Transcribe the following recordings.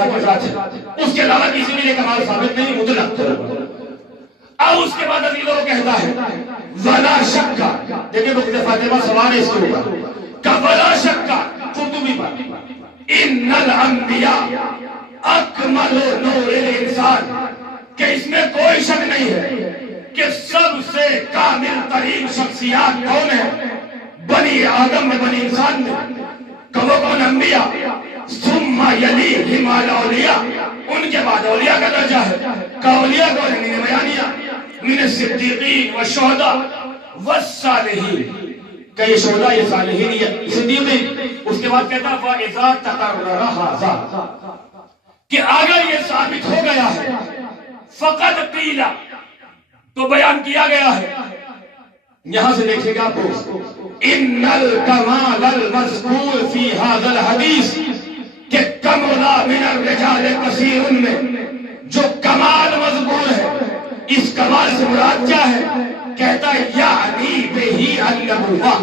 اس کے علاوہ کسی کے لیے کمال ثابت نہیں مطلق. اب اس کے بعد عزیزوں کو کہتا ہے ولا شک، دیکھیں بخت فاطمہ سوال ہے اس کے اوپر کہ ولا شک قرطبی پر ان الانبیاء اکمل نور الانسان، کہ اس میں کوئی شک نہیں ہے کہ سب سے کامل ترین شخصیات کون ہے بنی آدم میں، بنی انسان میں. کہ وہ کون؟ انبیاء. ثم یلیہم الاولیاء، ان کے بعد اولیاء کا درجہ ہے. کہ اولیاء کون ہیں؟ من بیانیہ من الصدیقین والشہداء والصالحین. کہ یہ شہداء، یہ صالحین، یہ صدیقین. اس کے بعد کہتا ہے وَإِذَا تَقَرَّرَ هَذَا، کہ اگر یہ ثابت ہو گیا ہے فقط قیل، تو بیان کیا گیا ہے. یہاں سے دیکھیے گا آپ ان الکمال المذکور فی ھذا الحدیث، کہ کملا من الرجال کثیر میں جو کمال مذکور ہے، اس کمال سے مراد کیا ہے؟ کہتا ہے یعنی بہی النبوہ،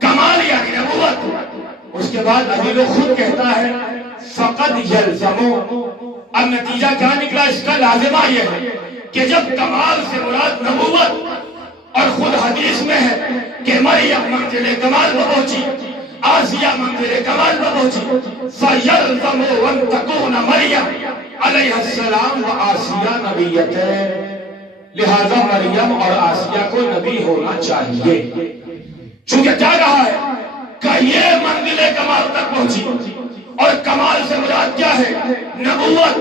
کمال یعنی نبوت. اس کے بعد ابھی لوگ خود کہتا ہے فقد یلزمو. اب نتیجہ کیا نکلا اس کا؟ لازمہ یہ ہے کہ جب کمال سے مراد نبوت اور خود حدیث میں ہے کہ مریم منزل کمال پر پہنچی، آسیہ منزل کمال پر پہنچی، فَيَلْزَمُ أَن تَكُونَ مریم علیہ السلام و آسیہ نبیتین، لہذا مریم اور آسیہ کو نبی ہونا چاہیے. چونکہ کیا کہا ہے کہ یہ منزل کمال تک پہنچی اور کمال سے مراد کیا ہے؟ نبوت،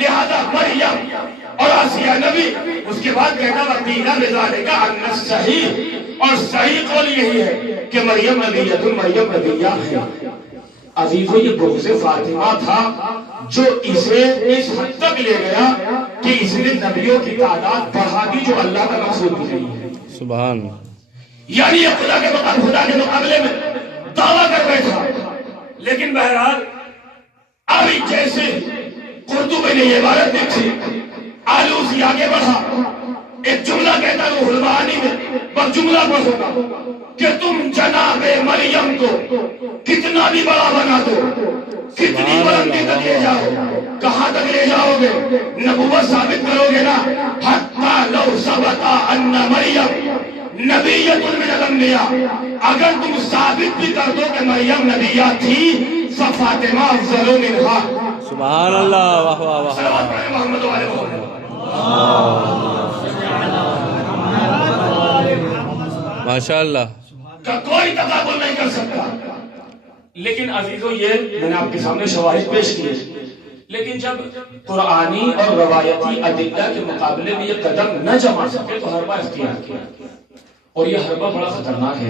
لہذا مریم اور آسیہ نبی. اس کے بعد کہتا وَقِيلَ بِذَلِكَ أَنَّ الصَّحِيحَ، اور صحیح قول یہی ہے کہ مریم نبیۃ، مریم نبیہ ہے. عزیزو یہ بغض فاطمہ تھا جو اسے اس حد تک لے گیا کہ اس نے نبیوں کی تعداد بڑھا دی جو اللہ کا مقصود بھی نہیں ہے. سبحان. یعنی یہ خدا کے مقابلے میں دعویٰ کر بیٹھا. لیکن بہرحال ابھی جیسے قرطبی نے یہ عبارت لکھی، آلوسی آگے بڑھا، ایک جملہ کہتا روح المعانی میں، بس جملہ پڑھو گا کہ تم جناب مریم کو کتنا بھی بڑا بنا دو، کتنی بلندی تک لے جاؤ، کہاں تک لے جاؤ گے؟ نبوت ثابت کرو گے نا. حتی لو ثبت ان مریم نبیۃ من الانبیاء، اگر تم ثابت بھی کر دو کہ مریم نبیہ تھی فاطمہ افضل منہا. سبحان اللہ. واہ واہ واہ. صلوات پڑھیں محمد و آل محمد. ماشاء اللہ. کا کوئی تقابل نہیں کر سکتا. لیکن عزیزو یہ میں نے آپ کے سامنے شواہد پیش کیے، لیکن جب قرآنی اور روایتی ادلہ کے مقابلے میں یہ قدم نہ جما سکے تو حربہ اختیار کیا. اور یہ حربہ بڑا خطرناک ہے،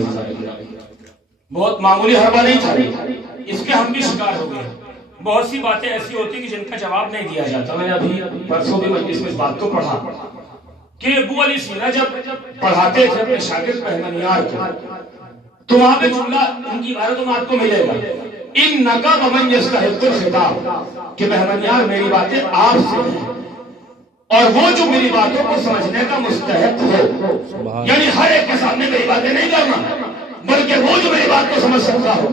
بہت معمولی حربہ نہیں تھا. اس کے ہم بھی شکار ہو گئے. بہت سی باتیں ایسی ہوتی کہ جن کا جواب نہیں دیا جاتا. میں نے ابھی پرسوں بھی مجلس میں اس بات کو پڑھا کہ ابو علی سینا جب پڑھاتے تھے اپنے شاگرد بہمنیار کو، تو وہاں پہ جملہ ان کی عبارتوں میں آپ کو ملے گا انکا ومن یستحق الخطاب، کہ بہمنیار میری باتیں آپ سے ہیں اور وہ جو میری باتوں کو سمجھنے کا مستحق ہو. یعنی ہر ایک کے سامنے میری باتیں نہیں کرنا، بلکہ وہ جو میری بات کو سمجھ سکتا ہو.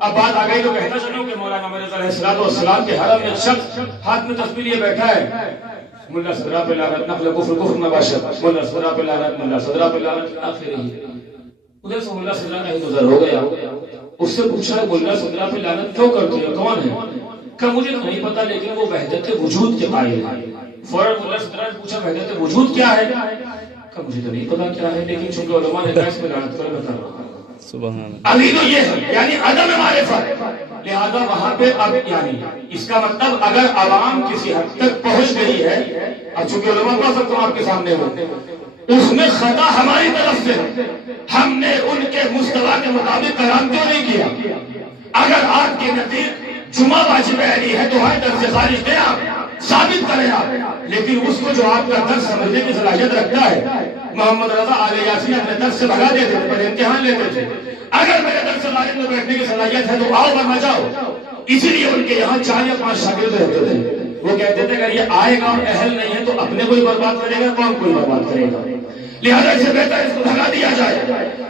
اب بات آ گئی تو کہتا چلوں کہ مولانا مرزا علیہ السلام کے حرم میں ایک شخص ہاتھ میں تسبیح لیے بیٹھا ہے، ملا صدرہ پہ لعنت، نقل کفر کفر مباشر، ملا صدرہ پہ لعنت، ملا صدرہ پہ لعنت، آخر ہی ادھر سے ملا صدرہ کا ہی گزر ہو گیا. اس سے پوچھا ملا صدرہ پہ لعنت کیوں کرتے ہیں، کون ہے؟ کہ مجھے نہیں پتا لیکن وہ وحدت وجود کے قائل ہے. فوراً ملا صدرہ نے پوچھا وحدت وجود کیا ہے؟ کہ مجھے تو نہیں پتا کیا ہے، لیکن چونکہ علماء نے کہا اس پہ لعنت کرو بتا رہا. عزیزو یہ ہے یعنی عدم معرفت. لہذا وہاں پہ اب یعنی اس کا مطلب اگر عوام کسی حد تک پہنچ گئی ہے، اب چونکہ علماء پڑھ سکتا ہوں آپ کے سامنے ہو، اس میں خطا ہماری طرف سے، ہم نے ان کے مستویٰ کے مطابق کلام کیوں نہیں کیا. اگر آپ کے نزدیک جمعہ واجب علی ہے تو ہر درس سے خارج دیں، آپ ثابت کریں آپ، لیکن اس کو جو آپ کا درس سمجھنے کی صلاحیت رکھتا ہے. محمد رضا آل یاسین اپنے درس سے بھگا دیتے تھے، پر امتحان لیتے تھے. اگر میرے درس سے خارج میں بیٹھنے کی صلاحیت ہے تو آؤ ورنہ جاؤ. اسی لیے ان کے یہاں 4 یا 5 شاگرد رہتے تھے. وہ کہتے تھے اگر یہ آئے گا اور اہل نہیں ہے تو اپنے کوئی برباد کرے گا، کون کوئی برباد کرے گا. لہذا اس سے بہتر اس کو بھگا دیا جائے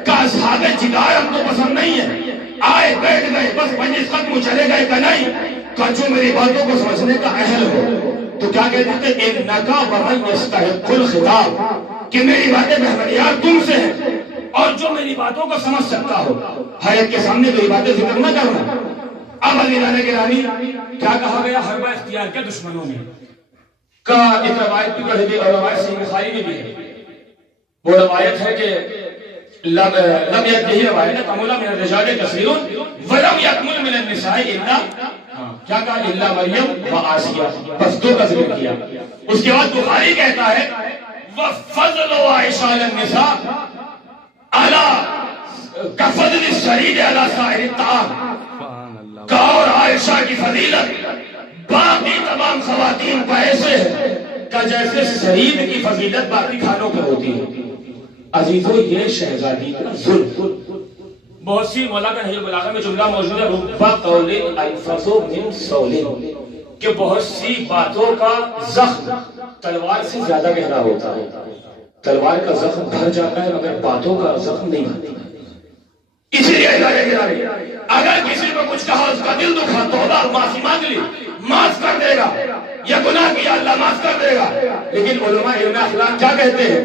کہ اصحاب جدار ہم کو پسند نہیں ہے، آئے بیٹھ گئے بس مجلس ختم چلے گئے کہ نہیں. کہ جو میری باتوں کو سمجھنے کا اہل ہو. تو کیا کہتے تھے انکا ومن یستحق الخطاب, کہ میری باتیں بہتریار تم سے ہیں اور جو میری باتوں کو سمجھ سکتا ہو. ہر ایک کے سامنے میری باتیں ذکر نہ کرنا. اب علی رانے کے رانی کیا کہا گیا حربہ اختیار کے دشمنوں میں کا ایک روایت بھی پڑھی گئی اور روایت صحیح بخاری میں بھی ہے. وہ روایت ہے کہ لم یکمل روایت کمل من الرجال کثیر ولم یکمل من النساء الا کیا کہا الا مریم و آسیہ, بس دو کا ذکر کیا. اس کے بعد بخاری کہتا ہے وفضل عائشہ للنساء علی کفضل الشرید علی سائر الطعام, کا اور عائشہ کی فضیلت باقی تمام خواتین کا ایسے ہے کہ جیسے شرید کی فضیلت باقی کھانوں پہ ہوتی ہے. عزیزو یہ شہزادی کا ظلم. بہت سی مولا کا نحیل بلاغہ میں جملہ موجود ہے ربا قول الفظ من سول, کہ بہت سی باتوں کا زخم تلوار سے زیادہ گہرا ہوتا ہے. تلوار کا زخم بھر جاتا ہے مگر باتوں کا زخم نہیں بھرتا. اسی لیے اگر کسی کو کچھ کہا اس کا دل دکھا توبہ معافی مانگ لی معاف کر دے گا, یا گناہ کیا اللہ معاف کر دے گا. لیکن علماء علم اخلاق کیا کہتے ہیں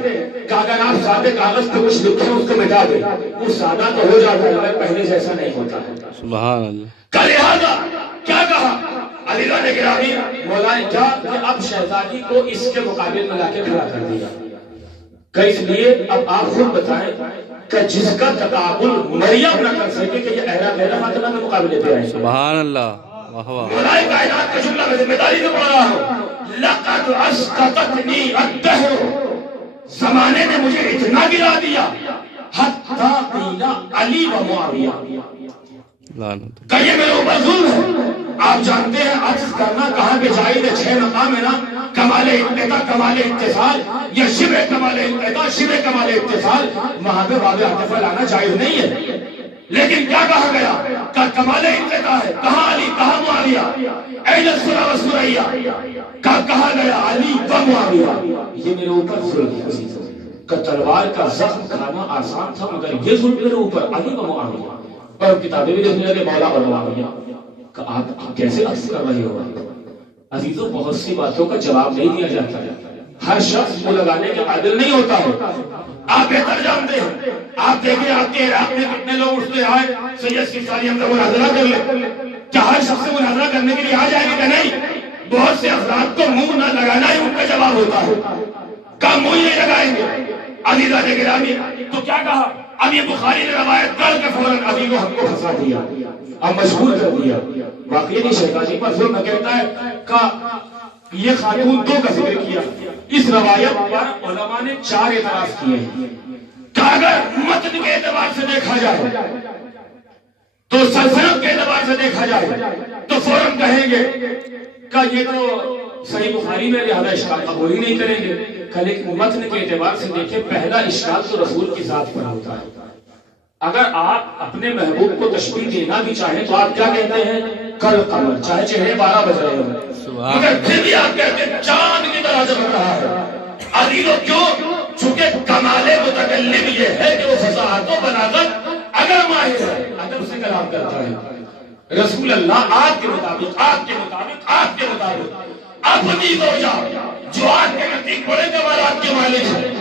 کہ اگر آپ سادے کاغذ پہ کچھ لکھیں اس کو مٹا دیں, وہ سادہ تو ہو جاتا ہے مگر پہلے جیسا نہیں ہوتا. سبحان اللہ. کا لہٰذا کیا کہا علی رانے گرامی مولا کیا کہ اب شہزادی کو اس کے مقابل میں لا کے کھڑا کر دیا. کہ اس لیے اب آپ خود بتائیں کہ جس کا تقابل مریم نہ کر سکے کہ یہ اہرا غیر فاطمہ کے مقابلے پہ آئے. سبحان اللہ. مولا کائنات کا جملہ میں ذمہ داری سے پڑھ رہا ہوں. لقد اسقطتنی الدہر, زمانے نے مجھے اتنا گرا دیا حتی قیل علی و معاویہ, کہ یہ میرے اوپر ظلم ہے. آپ جانتے ہیں عرض کرنا کہاں پہ جائز ہے, 6 مقام ہے نا, کمال انقطاع, کمال اتصال, یا شبہ کمال انقطاع, شبہ کمال اتصال. وہاں پہ واضح عاطفہ لانا جائز نہیں ہے. لیکن کیا کہا گیا کہ کمال انقطاع ہے, کہاں علی کہاں معاویہ, این السرا و سریہ, کہا گیا علی و معاویہ. یہ میرے اوپر ظلم ہے کہ تلوار کا زخم کھانا آسان تھا مگر یہ ظلم میرے اوپر علی و معاویہ. اور کتابیں بھی دیکھنے لگے مولا اور معاویہ کہ آپ کیسے عکس کر رہے ہو. عزیزوں بہت سی باتوں کا جواب نہیں دیا جاتا ہے, ہر شخص کو لگانے کے قابل نہیں ہوتا ہے. آپ بہتر جانتے ہیں, آپ دیکھیں آپ کے عراق میں کتنے لوگ اٹھتے آئے سید سفتانی ہم سے مناظرہ کر لیں. کیا ہر شخص سے مناظرہ کرنے کے لیے آ جائے گا کہ نہیں؟ بہت سے افراد کو منہ نہ لگانا ہی ان کا جواب ہوتا ہے, کا منہ ہی نہیں لگائیں گے. عزیزہ گرامی تو کیا کہا, اب یہ بخاری نے روایت کر کے فوراً ابھی کو ہم کو پھنسا دیا, اب مشغول کر دیا. واقعی نہیں شہزادی پر ظلم کہتا ہے کہ یہ خاتون 2 کا ذکر کیا. اس روایت پر علماء نے 4 اعتراض کیے ہیں کہ اگر متن کے اعتبار سے دیکھا جائے تو سلسلت کے اعتبار سے دیکھا جائے تو فوراً کہیں گے کہ یہ تو صحیح بخاری میں لہذا اشکال قبول ہی نہیں کریں گے. لیکن متن کے اعتبار سے دیکھیں پہلا اشکال تو رسول کی ذات پر ہوتا ہے. اگر آپ اپنے محبوب کو تشبیہ دینا بھی چاہیں تو آپ کیا کہتے ہیں کل قمر, چاہے چہرے 12 بج رہے ہوں مگر پھر بھی آپ کہتے ہیں چاند کی طرح چمک رہا ہے. عزیزوں کیوں؟ چونکہ کمال متکلم یہ ہے کہ وہ فصاحت و بلاغت اگر ماہر ہے ادب سے کلام کرتا ہے. رسول اللہ آپ کے مطابق آپ کے مطابق آپ کے مطابق اپنی زوجہ جو آپ کے نزدیک بڑے کمالات کے مالک ہیں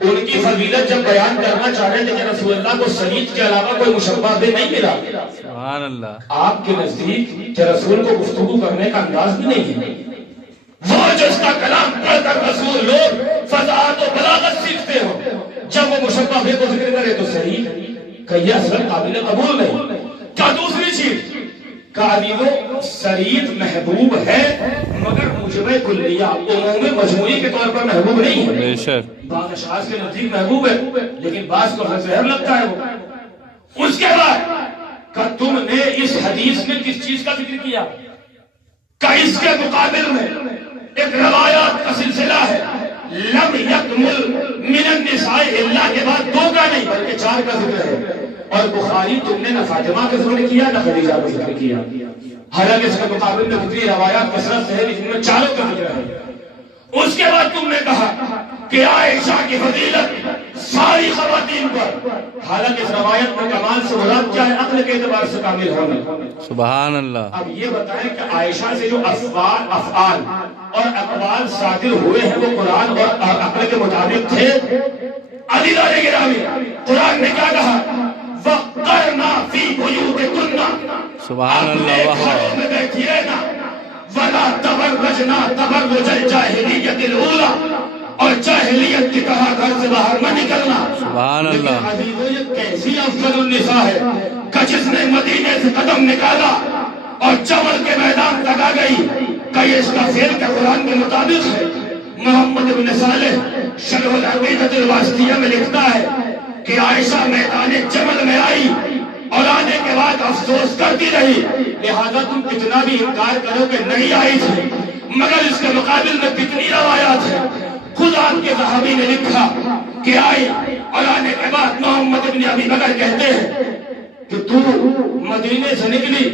ان کی فضیلت جب بیان کرنا چاہ رہے تھے کہ رسول اللہ کو سعید کے علاوہ کوئی مشبہ بھی نہیں ملا. سبحان اللہ. آپ کے نزدیک کہ رسول کو گفتگو کرنے کا انداز بھی نہیں ہے. وہ جو اس کا کلام پڑھ کر رسول لوگ فضاحت و بلاغت سیکھتے ہو, جب وہ مشبہ بھی کو ذکر کرے تو سعید کہ یہ اصل قابل قبول نہیں. کیا دوسری چیز کہ عزیزوں سعید محبوب ہے مگر موجب کلیہ عموم مجموعی کے طور پر محبوب نہیں ہے. بے شک بعض اشخاص کے نزدیک محبوب ہے لیکن بعض کو زہر لگتا ہے وہ. اس کے بعد کہ تم نے اس حدیث میں کس چیز کا ذکر کیا کہ اس کے مقابل میں ایک روایات کا سلسلہ ہے لم یکمل من النساء الا کے بعد 2 کا نہیں بلکہ 4 کا ذکر ہے. اور بخاری تم نے نہ فاطمہ کا ذکر کیا نہ خدیجہ کا ذکر کیا, حالانکہ اس کے مقابل میں کتنی روایات کثرت سے ہے جن میں 4 کا ذکر ہے. اس کے بعد تم نے کہا کہ عائشہ کی فضیلت ساری خواتین پر، حالانکہ اس روایت میں کمال سے مراد کیا ہے؟ عقل کے اعتبار سے کامل ہونا۔ سبحان اللہ۔ اب یہ بتائیں کہ عائشہ سے جو افعال اور اقوال صادر ہوئے ہیں وہ قرآن اور عقل کے مطابق تھے؟ عزیزان گرامی، قرآن نے کیا کہا؟ وَقَرْنَا فِي بُيُوتِكُنَّ، سبحان اللہ۔ اپنے واہ گھروں میں بیٹھیے نا، وَلَا تَبَرَّجْنَا تَبَرُّجَ الْجَاهِلِيَّةِ الْأُولَىٰ، اور جاہلیت کی طرح گھر سے باہر نہ نکلنا۔ سبحان اللہ۔ لیکن عزیزو یہ کیسی افضل النساء ہے کہ جس نے مدینے سے قدم نکالا اور جمل کے میدان تک آ گئی کہ یہ اس کا فعل کے قرآن کے مطابق ہے۔ محمد بن صالح شرح العقیدۃ الواسطیہ میں لکھتا ہے کہ عائشہ میدان جمل میں آئی اور آنے کے بعد افسوس کرتی رہی، لہذا تم کتنا بھی انکار کرو کہ نہیں آئی تھی، مگر اس کے مقابل میں کتنی روایات ہیں۔ خود آپ کے صحابی نے لکھا کہ آئی اور آنے کے بعد محمد بن ابی بکر کہتے ہیں کہ تو مدینے سے نکلی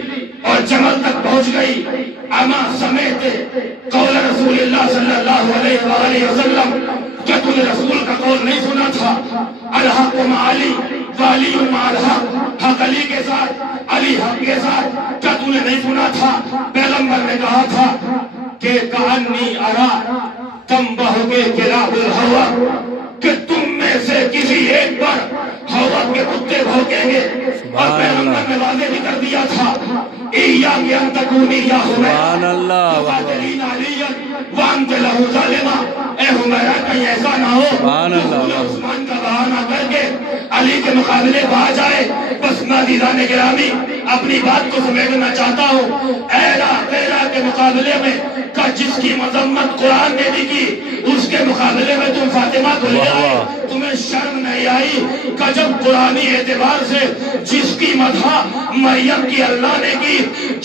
اور جمل تک پہنچ گئی، اما سمیت قول رسول اللہ صلی اللہ علیہ وآلہ وسلم، کیا تو نے رسول کا قول نہیں سنا تھا؟ الحق مع علی وعلی مع الحق، حق علی کے ساتھ علی حق کے ساتھ، کیا تو نے نہیں سنا تھا؟ پیغمبر نے کہا تھا کہ کأنی ارا تنبہ کے کلاب الہوا، کہ تم میں سے کسی ایک پر ہوا کے کتے بھونکیں گے، اور پیغمبر نے واضح بھی کر دیا تھا ایاک ان تکونی یا سبحان اللہ۔ قاتلین علیہ وانت لہ ظالمہ، اے حمیرہ کہیں ایسا نہ ہو سبحان اللہ۔ عثمان کا بہانہ کر کے علی کے مقابلے پہ آ جائے۔ بس میں عزیزان گرامی اپنی بات کو سمیٹنا چاہتا ہوں، ایرا تیرا کے مقابلے میں کہ جس کی مذمت قرآن نے بھی کی، اس کے مقابلے میں تم فاطمہ کو لے آئے۔ تمہیں شرم نہیں آئی کہ جب قرآنی اعتبار سے جس کی مدح مریم کی اللہ نے کی،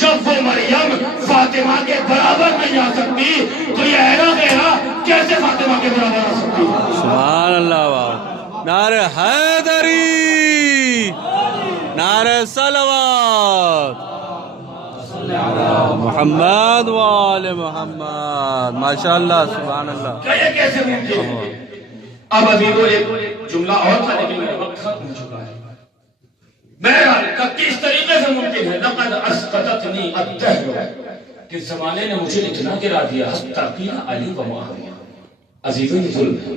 جب وہ مریم فاطمہ کے برابر نہیں آ سکتی تو یہ ایرا تیرا کیسے فاطمہ کے برابر آ سکتی؟ سبحان اللہ۔ واہ، نعرہ حیدری، نعرہ صلوات محمد وآل محمد۔ ماشاءاللہ، سبحان اللہ۔ کیا یہ کیسے ممکن ہے؟ اب عزیزو ایک جملہ اور تھا لیکن میرا وقت ختم ہو چکا ہے۔ بہرحال کہ کس طریقے سے ممکن ہے؟ لقد اسقطتنی الدہر، کہ زمانے نے مجھے اتنا گرا دیا، حتی قیل علی و معاویہ۔ عزیزو یہ ظلم ہے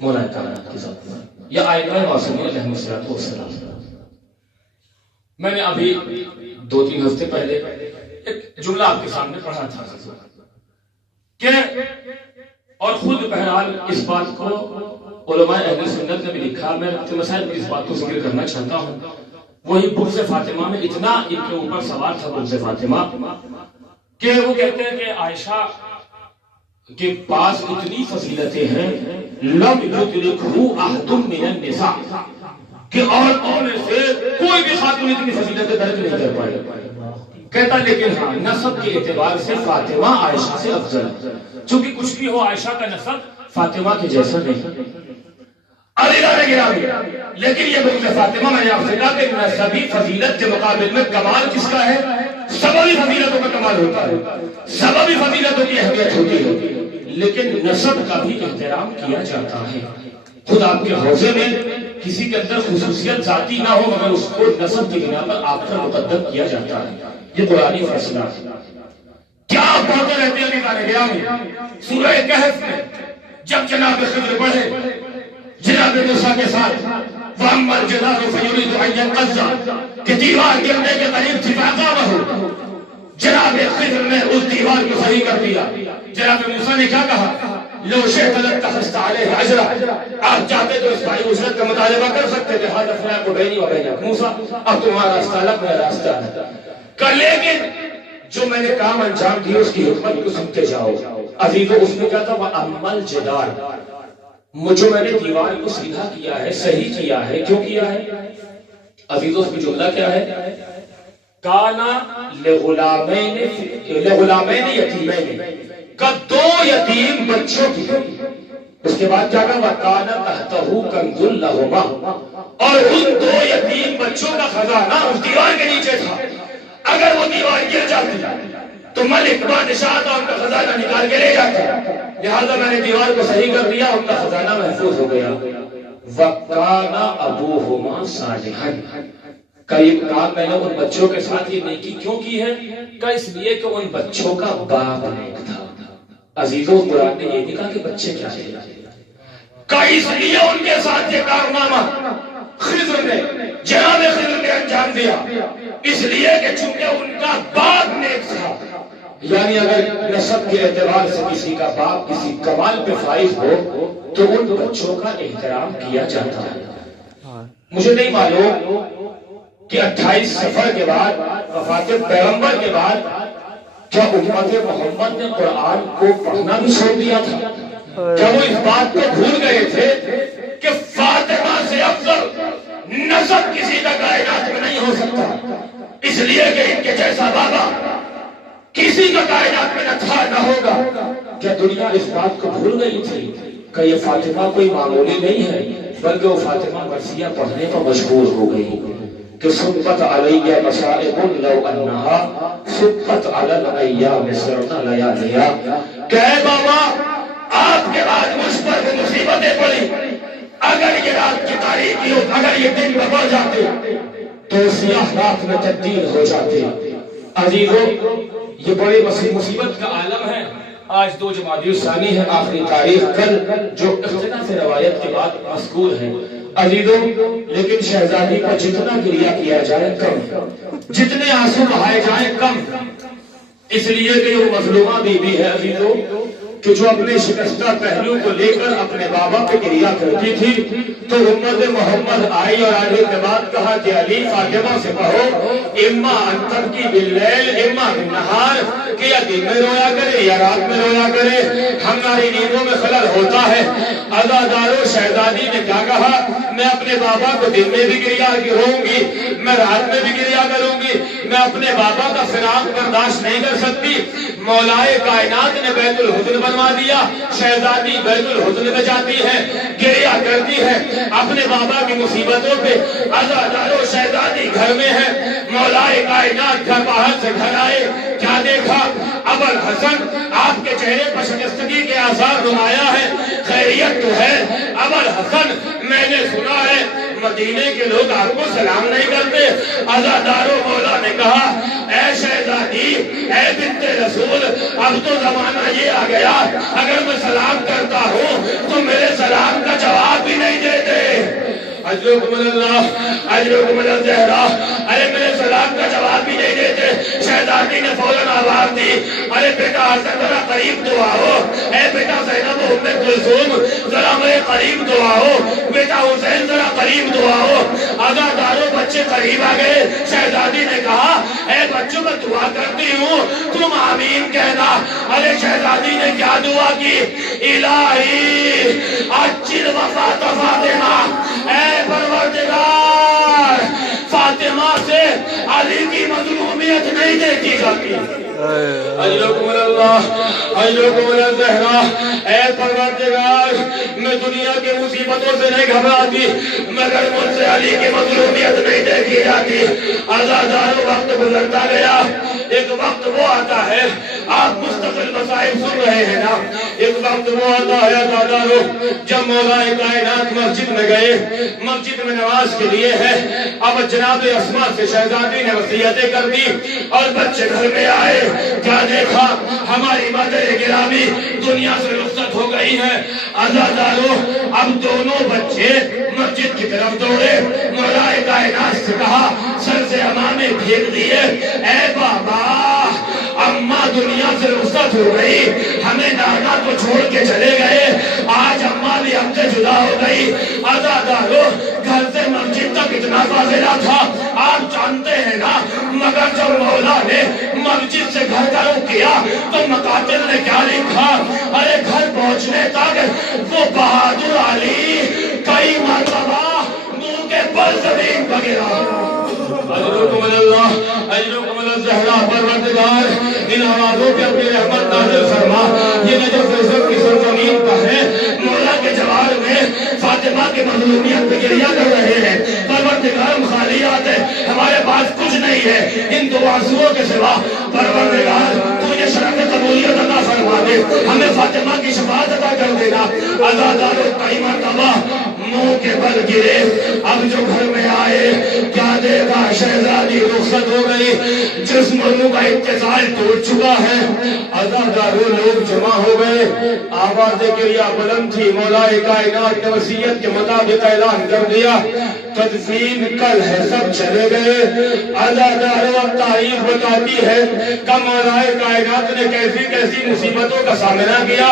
مولا کائنات کے ساتھ، یہ آئینہ معصومین علیہ السلام۔ میں نے ابھی 2-3 ہفتے پہلے ایک جملہ آپ کے سامنے پڑھا تھا کہ، اور خود بہرحال اس بات کو علماء اہل سنت نے بھی لکھا، میں اپنے مسائل میں اس بات کو ذکر کرنا چاہتا ہوں۔ وہی بغض فاطمہ میں اتنا ان کے اوپر سوار تھا بغض فاطمہ کہ وہ کہتے ہیں کہ عائشہ کے پاس اتنی فضیلتیں ہیں، لم یدرکہ احد من النساء، کہ عورتوں میں سے کوئی بھی خاتون اتنی فضیلتیں درج نہیں کر پائے۔ کہتا لیکن ہاں نسب کے اعتبار سے فاطمہ عائشہ سے افضل ہے، چونکہ کچھ بھی ہو عائشہ کا نسب فاطمہ کے جیسا نہیں۔ عزیزان گرامی، لیکن یہ بغض فاطمہ میں نے آپ سے کہا کہ نسبی فضیلت کے مقابل میں کمال کس کا ہے؟ سببی فضیلتوں کا کمال ہوتا ہے، سببی فضیلتوں کی اہمیت ہوتی ہے، لیکن نسب کا بھی احترام کیا جاتا ہے۔ خود آپ کے حوضے میں کسی کے اندر خصوصیت ذاتی نہ ہو مگر اس کو نسب کی بنا پر آپ کا مقدم کیا جاتا ہے، یہ قرآنی فیصلہ ہے۔ کیا آپ پڑھتے رہتے ہیں عزیزان گرامی؟ سورہ کہف میں جب جناب خضر پڑھے جناب موسیٰ کے ساتھ، وَأَمَّا الْجِدَارُ فَيُرِيدُ أَن يَنقَضَّ، کہ دیوار گرنے کے قریب تھی فَأَقَامَهُ، جناب خضر نے اس دیوار کو صحیح کر دیا۔ جناب موسیٰ نے کیا کہا؟ لو شئت لاتخذت علیہ اجرا، آپ چاہتے تو اس بھائی اجرت کا مطالبہ کر سکتے تھے، هذا فراق بینی و بینک موسیٰ، اب تمہارا راستہ الگ میرا راستہ ہے، لیکن جو میں نے کام انجام دیا اس کی حکمت کو سنتے جاؤ۔ عزیزو اس میں کیا تھا؟ وَأَمَّا الْجِدَارُ، مجھے میں نے دیوار کو سیدھا کیا ہے، صحیح کیا ہے، کیوں کیا ہے؟ عزیزو اس کی جملہ کیا ہے؟ کانا لغلامین یتیمین، کا 2 یتیم بچوں کی، اس کے بعد کیا کہا؟ وَكَانَ تَحْتَهُ كَنْزٌ لَهُمَا، اور ان 2 یتیم بچوں کا خزانہ اس دیوار کے نیچے تھا۔ اگر وہ دیوار گر جاتی تو ملک بادشاہ تھا، ان کا خزانہ نکال کے لے جاتا، لہذا میں نے دیوار کو صحیح کر دیا، ان کا خزانہ محفوظ ہو گیا۔ وَقَانَ أَبُوهُمَا صَالِحًا، کہ یہ کام میں نے ان بچوں کے ساتھ یہ نیکی کیوں کی ہے؟ کہ اس لیے کہ ان بچوں کا باپ نیک تھا۔ عزیزوں، قرآن نے یہ نہیں کہا کہ بچے کیا تھے، کہ اس لیے ان کے ساتھ یہ کارنامہ خضر نے، جناب خضر نے انجام دیا، اس لیے کہ چونکہ ان کا باپ نیک تھا۔ یعنی اگر نسب کے اعتبار سے کسی کا باپ کسی کمال پہ فائز ہو تو ان بچوں کا احترام کیا جاتا ہے۔ مجھے نہیں معلوم کہ 28 سفر کے بعد، وفات پیغمبر کے بعد، کیا امت محمد نے قرآن کو پڑھنا بھی چھوڑ دیا تھا؟ کیا وہ اس بات کو بھول گئے تھے کہ فاطمہ سے افضل نسب کسی کا کائنات میں نہیں ہو سکتا، اس لیے کہ ان کے جیسا بابا کسی کا کائنات میں نہ تھا نہ ہوگا؟ کیا دنیا اس بات کو بھول گئی تھی کہ یہ فاطمہ کوئی معمولی نہیں ہے، بلکہ وہ فاطمہ مرثیہ پڑھنے پر مجبور ہو گئی کہ سبت علیہ مصائب لو انہا سبت علی الایام سرنا لیالیا، کہ اے بابا آپ کے بعد مجھ پر وہ مصیبتیں پڑی، اگر یہ رات کی تاریخی ہو، اگر یہ دن میں بڑھ جاتے تو سیاہ رات میں تبدیل ہو جاتے۔ عزیزوں، یہ بڑے مصیبت کا عالم ہے۔ آج 2 جمادی الثانی ہے، آخری تاریخ کل، جو اختلاف روایت کے بعد مذکور ہے۔ عزیزوں، لیکن شہزادی پر جتنا گریہ کیا جائے کم، جتنے آنسو بہائے جائیں کم، اس لیے کہ وہ مظلومہ بی بی ہے عزیزوں، کہ جو اپنے شکستہ پہلو کو لے کر اپنے بابا پہ گریہ کرتی تھی، تو امت محمد آئی اور آنے کے بعد کہا کہ علی فاطمہ سے کہو اما ان تبکی باللیل اما بالنہار، کہ یا دن میں رویا کرے یا رات میں رویا کرے، ہماری نیندوں میں خلل ہوتا ہے۔ عزادارو، شہزادی نے کیا کہا؟ میں اپنے بابا کو دن میں بھی گریہ کروں گی، میں رات میں بھی گریہ کروں گی، میں اپنے بابا کا فراق برداشت نہیں کر سکتی۔ مولائے کائنات نے بیت الحزن بنوا دیا، شہزادی بیت الحزن میں جاتی ہے، گریہ کرتی ہے اپنے بابا کی مصیبتوں پہ۔ عزادارو، شہزادی گھر میں ہے، مولائے کائنات گھر باہر سے گھر آئے، کیا دیکھا؟ ابوالحسن، آپ کے چہرے پر شکستگی کے آثار نمایاں ہے، خیریت تو ہے؟ ابوالحسن، میں نے سنا ہے مدینے کے لوگ آپ کو سلام نہیں کرتے۔ عزادارو، مولا نے کہا اے شہزادی، اے بنت رسول، اب تو زمانہ یہ آ گیا، اگر میں سلام کرتا ہوں تو میرے سلام کا جواب بھی نہیں دیتے۔ اجرکم اللہ، اجرکم الزہرا، ارے میرے سلام کا جواب بھی نہیں دیتے۔ شہزادی نے فوراً آواز دی، ارے بیٹا حسن ذرا قریب تو آؤ، اے بیٹا زینب ام کلثوم ذرا میرے قریب تو آؤ، بیٹا حسین ذرا قریب تو آؤ۔ عزادارو، بچے قریب آ گئے۔ شہزادی نے کہا اے بچوں، میں دعا کرتی ہوں، تم آمین کہنا۔ ارے شہزادی نے کیا دعا کی؟ الہی عجل وفات فاطمہ، اے پروردگار، فاطمہ سے علی کی مظلومیت نہیں دیکھی جاتی۔ اجرکم اللہ، اجرکم الزہرا، اے پروردگار، میں دنیا کے مصیبتوں سے نہیں گھبراتی مگر مجھ سے علی کی مظلومیت نہیں دیکھی جاتی۔ عزادارو، وقت گزرتا گیا، ایک وقت وہ آتا ہے، آپ مستقل مسائل سن رہے ہیں نا، ایک وقت وہ آتا ہے عزادارو جب مولا کائنات مسجد میں گئے، مسجد میں نماز کے لیے ہے۔ اب جناب اسما سے شہزادی نے وصیتیں کر دی اور بچے گھر میں آئے، کیا دیکھا؟ ہماری مادر گرامی دنیا سے رخصت ہو گئی ہے۔ عزادارو، اب دونوں بچے مسجد کی طرف دوڑے، مولا کائنات سے کہا، سر سے امامے پھینک دیے، اے بابا، اماں دنیا سے رخصت ہو گئی، ہمیں نانا کو چھوڑ کے چلے گئے، آج اماں بھی ہم سے جدا ہو گئی۔ عزادارو، گھر سے مسجد تک اتنا فاصلہ تھا، آپ جانتے ہیں نا، مگر جب مولا نے مسجد سے گھر کا رخ کیا تو مقاتل نے کیا لکھا؟ ارے گھر پہنچنے تک وہ بہادر علی کئی مرتبہ منہ کے بل زمین پر گرا۔ اجرکم اللہ، اجرکم الزہرا، پروردگار ان آوازوں پہ اپنی رحمت نازل فرما۔ یہ نجف فیصل کی سرزمین کا ہے، مولا کے جوار میں فاطمہ کی مظلومیت پہ گریہ کر رہے ہیں۔ پروردگار، ہم خالی آتے، ہمارے پاس کچھ نہیں ہے ان دو آنسوؤں کے سوا۔ پروردگار، یہ شرط قبولیت عطا فرما دے، ہمیں فاطمہ کی شفاعت عطا کر دینا۔ عزادار کئی مرتبہ منہ کے بل گرے، اب جو گھر میں آئے کیا دیکھا، شہزادی رخصت ہو گئی، جسم منہ کا اتصال ٹوٹ چکا ہے۔ عزاداروں لوگ جمع ہو گئے، آواز کریا بلند تھی، مولا کائنات نے وصیت کے مطابق اعلان کر دیا تدفین کل ہے، سب چلے گئے۔ عزاداروں اب تاریخ بتاتی ہے کہ مولا کائنات نے کیسی کیسی مصیبتوں کا سامنا کیا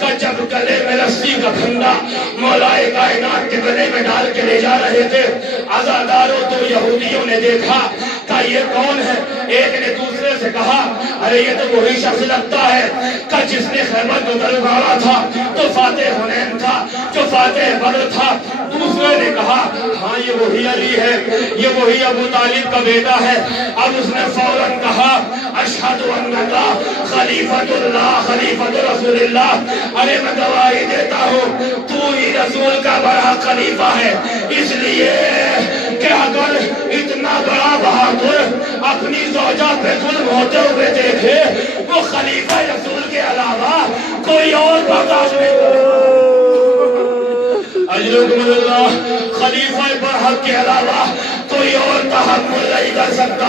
کہ جب گلے میں رسی کا پھندا مولا کائنات کے گلے میں ڈال کے لے جا رہے تھے، عزاداروں تو یہودیوں نے دیکھا کہ یہ کون ہے؟ ایک نے دوسرے سے کہا ارے یہ تو وہی شخص لگتا ہے کہ جس نے خیبر کو دربارا تھا، تو فاتح حنین تھا، جو فاتح بدر تھا۔ دوسرے نے کہا ہاں یہ وہی علی ہے، یہ وہی ابو طالب کا بیٹا ہے۔ اب اس نے فوراً کہا اشہد انکا خلیفۃ اللہ خلیفۃ رسول اللہ، ارے میں گواہی دیتا ہوں تو ہی رسول کا بڑا خلیفہ ہے، اس لیے کہ اگر اتنا بڑا بہادر اپنی زوجہ پہ ظلم ہوتے ہوئے دیکھے، وہ خلیفہ رسول کے علاوہ کوئی اور برداشت نہیں کرے۔ اجرکم اللہ، خلیفہ برحق کے علاوہ کوئی اور تحمل نہیں کر سکتا۔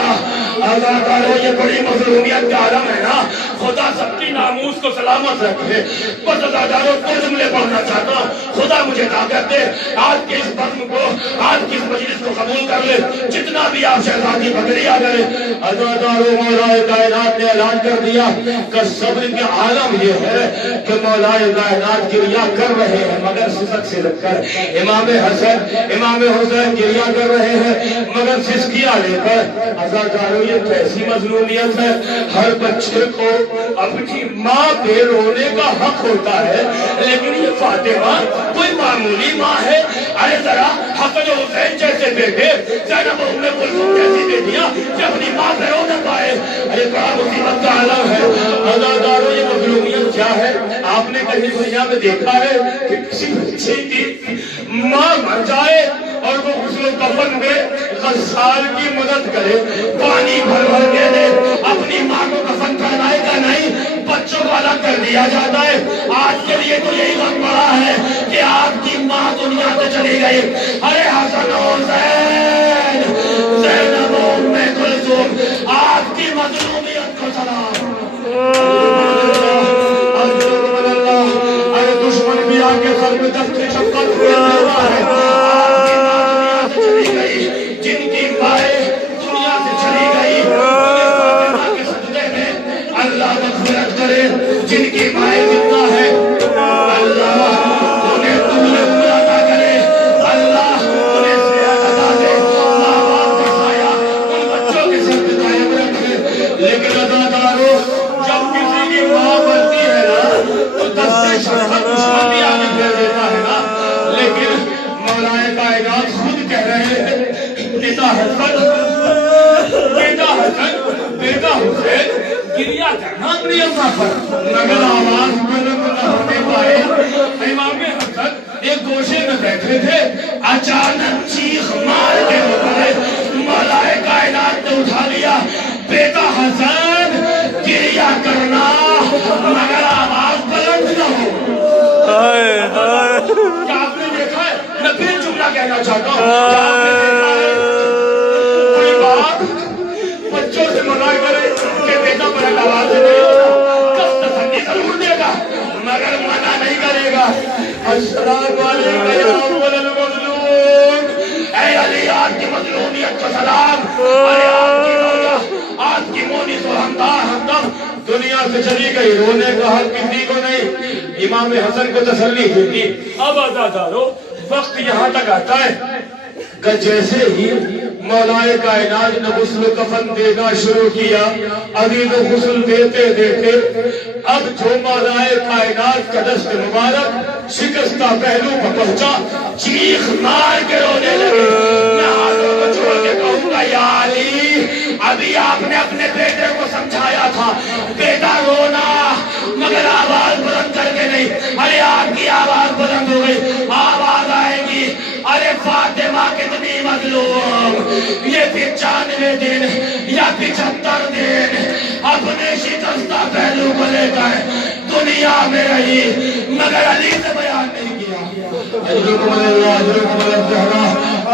عزاداروں یہ بڑی مظلومیت کا عالم ہے نا، خدا سب کی ناموس کو سلامت رکھے۔ بس عزاداروں دو جملے پڑھنا چاہتا ہوں، خدا مجھے طاقت دے، آج کے اس بزم کو، آج کی اس مجلس کو قبول کر لے، جتنا بھی آپ شہزادی بکریا کرے۔ عزاداروں مولا کائنات نے اعلان کر دیا کہ صبر کے عالم یہ ہے کہ مولا کائنات گریا کر رہے ہیں مگر سسک سے رکھ کر، امام حسن امام حسین گریا کر رہے ہیں مگر سسکیاں لے کر۔ عزاداروں یہ کیسی مظلومیت ہے، ہر بچے کو اپنی ماں پہ رونے کا حق ہوتا ہے، لیکن یہ فاطمہ کوئی معمولی ماں ہے؟ ارے ذرا حسن و حسین جیسے بیٹے، زینب ام کلثوم جیسی بیٹیاں کہ اپنی ماں پہ رو نہ پائے، ارے بڑا مصیبت کا عالم ہے۔ عزاداروں یہ مظلومیت کیا ہے؟ آپ نے کہیں دنیا میں دیکھا ہے کہ کسی بچے کی ماں مر جائے اور وہ غسل و کفن میں غسال کی مدد کرے، پانی بھر بھر کے دے، اپنی ماں کو کفن پہنائے گا نہیں، بچوں کو الگ کر دیا جاتا ہے۔ آج کے لیے تو یہی وقت پڑا ہے کہ آپ کی ماں دنیا سے چلی گئی، ارے حسن و حسین زینب ام کلثوم آپ کی مظلومیت کو سلام۔ ارے دشمن بھی آ کے سر میں دست شفقت ہوئے دیتا ہے، آپ کی ماں دنیا سے چلی گئی، جن کی مائیں دنیا سے چلی گئی انہیں فاطمہ کے سجدے میں اللہ مغفرت کرے، جن کی مائیں زندہ ہے اللہ انہیں طول عمر عطا کرے، اللہ انہیں صحت عطا دے، ماں باپ کا سایہ ان بچوں کے سر پہ قائم رکھے۔ لیکن عزاداروں جب کسی کی ماں مرتی ہے نا تو دست شفقت دشمن بھی آگے پھیر دیتا ہے نا، لیکن مولا کائنات خود کہہ رہے ہیں بیٹا حسن بیٹا حسین گریا کرنا اپنی اماں پر، مگر آواز بلند نہ ہونے پائے۔ امام حسن ایک گوشے میں بیٹھے تھے، اچانک چیخ مار کے اٹھے، مولا کائنات نے اٹھا لیا بیٹا حسن گریا کرنا مگر آواز بلند نہ ہو۔ کیا آپ نے دیکھا ہے؟ میں پھر جملہ کہنا چاہتا ہوں، کیا آپ نے دیکھا ہے کوئی باپ بچوں سے منع کرے کہ بیٹا بلند آواز سے نہیں ہوگا، کس تسلی ضرور دے گا مگر منع نہیں کرے گا۔ السلام علیکم یا اول المظلوم، اے علی آج کی مظلومیت کو سلام، ارے آپ کی روزہ آج کی مونس و ہمدم دنیا سے چلی گئی، رونے کا حق کسی کو نہیں۔ امام حسن کو تسلی دیتی۔ اب عزاداروں وقت یہاں تک آتا ہے کہ جیسے ہی مولا کائنات نے غسل و کفن دینا شروع کیا، عزیز و غسل دیتے دیتے اب جو مولا کائنات کا دست مبارک شکستہ پہلو پر پہنچا، چیخ مار کے رونے لگے۔ میں ہاتھوں کو چھوڑ کے کہوں گا یا علی، ابھی آپ نے اپنے بیٹے کو سمجھایا تھا بیٹا رونا مگر آواز بلند کر کے نہیں، ارے آپ کی آواز بلند ہو گئی، آواز آئے گی ارے فاطمہ کتنی مظلوم، یہ پھر 95 دن یا 75 دن اپنے شکستہ پہلو کو لے کر دنیا میں رہی مگر علی سے بیان نہیں کیا.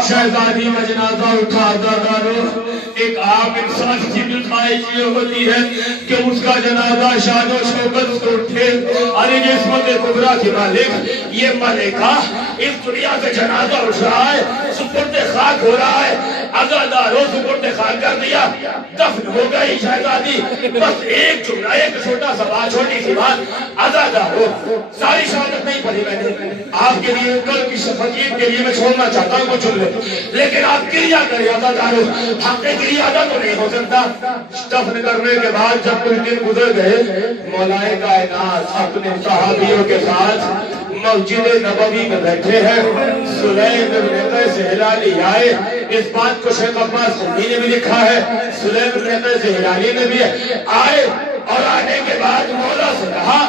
شہزادی کا جنازہ اٹھاتا دارو. ایک عام انسان کی خواہش یہ ہوتی ہے کہ اس کا جنازہ شان و شوکت سے اٹھے. ارے عصمت کبریٰ کی مالک یہ ملکہ اس دنیا سے جنازہ اٹھ رہا ہے, سپرد خاک ہو رہا ہے. عزادارو سپرد خاک کر دیا, دفن ہو گئی شہزادی. بس ایک جملہ, ایک چھوٹا سا بات, چھوٹی سی بات. عزادارو ساری شہادت نہیں پڑھی میں نے آپ کے لیے, کل کی شفقیت کے لیے میں چھوڑنا چاہتا ہوں کچھ جملے, لیکن آپ کریا کریں عزادارو. حق کریا ادا تو نہیں ہو سکتا. دفن کرنے کے بعد جب کچھ دن گزر گئے, مولا کائنات اپنے صحابیوں کے ساتھ مسجد نبوی میں بیٹھے ہیں. سلیم بن قیس ہلالی آئے. اس بات کو شیخ عباس سندھی نے بھی لکھا ہے. سلیم بن قیس ہلالی نے بھی آئے اور آنے کے بعد مولا سے کہا,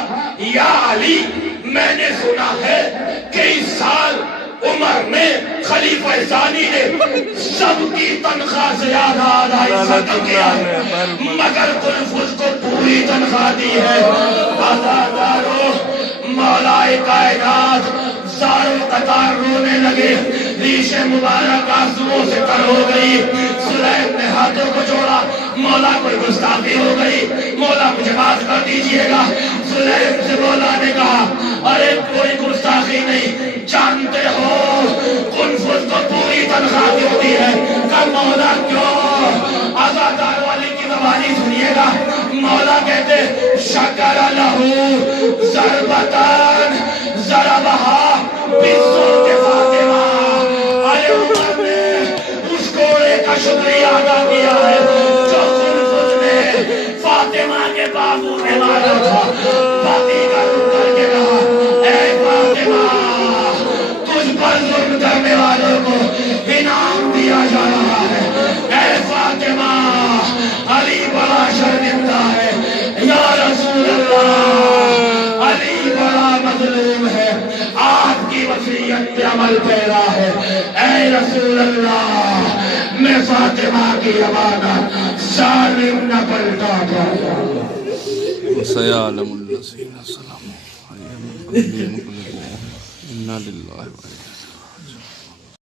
یا علی میں نے سنا ہے کہ اس سال عمر میں خلیفہ ثانی نے سب کی تنخواہ سے آدھا حصہ کیا ہے, مگر تلفظ کو پوری تنخواہ دی ہے. عزادارو مولا کائنات زاروں قطار رونے لگے, ریش مبارک آنسوؤں سے تر ہو گئی. سلیم نے ہاتھوں کو جوڑا, مولا کوئی گستاخی ہو گئی, مولا مجھے معاف کر دیجئے گا. سلیم سے مولا نے کہا, ارے کوئی گستاخی نہیں, جانتے ہو کنفذ کو پوری تنخواہ کیوں دی ہے؟ کہ مولا کیوں؟ عزادار والی کی زبانی سنیے گا. مولا کہتے شکر لہو ضربتان ضربہا بصوت فاطمہ. ارے عمر نے اس گھوڑے کا شکریہ ادا کیا ہے جو کنفذ نے فاطمہ کے بابو نے مارا تھا. باقی کا رک کر کے کہا, اے فاطمہ تجھ پر ظلم کرنے والوں کو انعام دیا جا رہا ہے. اے فاطمہ علی بڑا شرمندہ ہے. یا رسول اللہ علی بڑا مظلوم ہے, آپ کی وصیت پہ عمل پیرا ہے. اے رسول اللہ میں فاطمہ کی امانت ظالم نہ پلٹا پایا. سیعلم الذین ظلموا انا للہ و انا